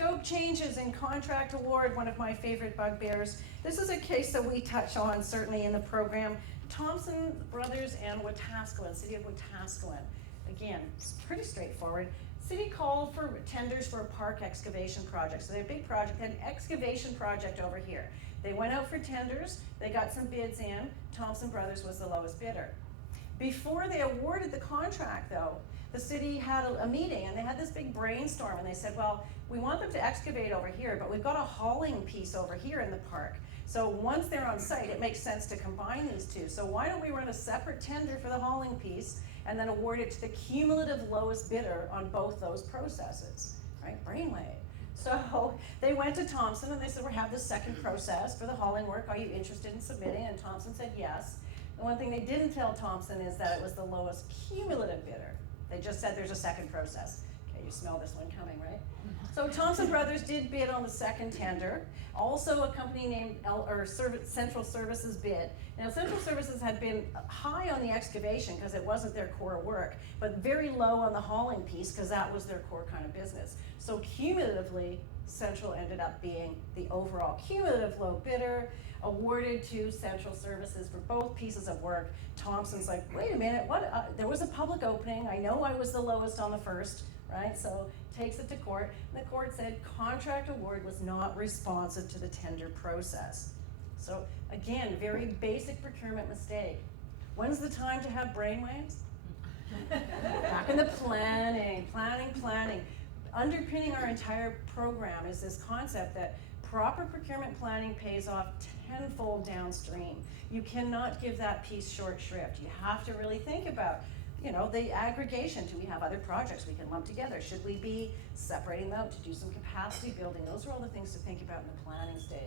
Scope changes in contract award, one of my favorite bugbears. This is a case that we touch on certainly in the program. Thompson Brothers and Wetaskiwin, City of Wetaskiwin. Again, it's pretty straightforward. City called for tenders for a park excavation project. So they had a big project, an excavation project over here. They went out for tenders, they got some bids in, Thompson Brothers was the lowest bidder. Before they awarded the contract though, the city had a meeting and they had this big brainstorm and they said, well, we want them to excavate over here, but we've got a hauling piece over here in the park. So once they're on site, it makes sense to combine these two. So why don't we run a separate tender for the hauling piece and then award it to the cumulative lowest bidder on both those processes, right? Brainwave. So they went to Thompson and they said, we have this second process for the hauling work. Are you interested in submitting? And Thompson said yes. The one thing they didn't tell Thompson is that it was the lowest cumulative bidder. They just said there's a second process. Okay, you smell this one coming, right? So Thompson Brothers did bid on the second tender. Also a company named Central Services bid. Now Central Services had been high on the excavation because it wasn't their core work, but very low on the hauling piece because that was their core kind of business. So cumulatively, Central ended up being the overall cumulative low bidder, awarded to Central Services for both pieces of work. Thompson's like, wait a minute, what? There was a public opening. I know I was the lowest on the first, right? So takes it to court. And the court said contract award was not responsive to the tender process. So again, very basic procurement mistake. When's the time to have brainwaves? Back in the planning. Underpinning our entire program is this concept that proper procurement planning pays off tenfold downstream. You cannot give that piece short shrift. You have to really think about, you know, the aggregation. Do we have other projects we can lump together? Should we be separating them to do some capacity building? Those are all the things to think about in the planning stage.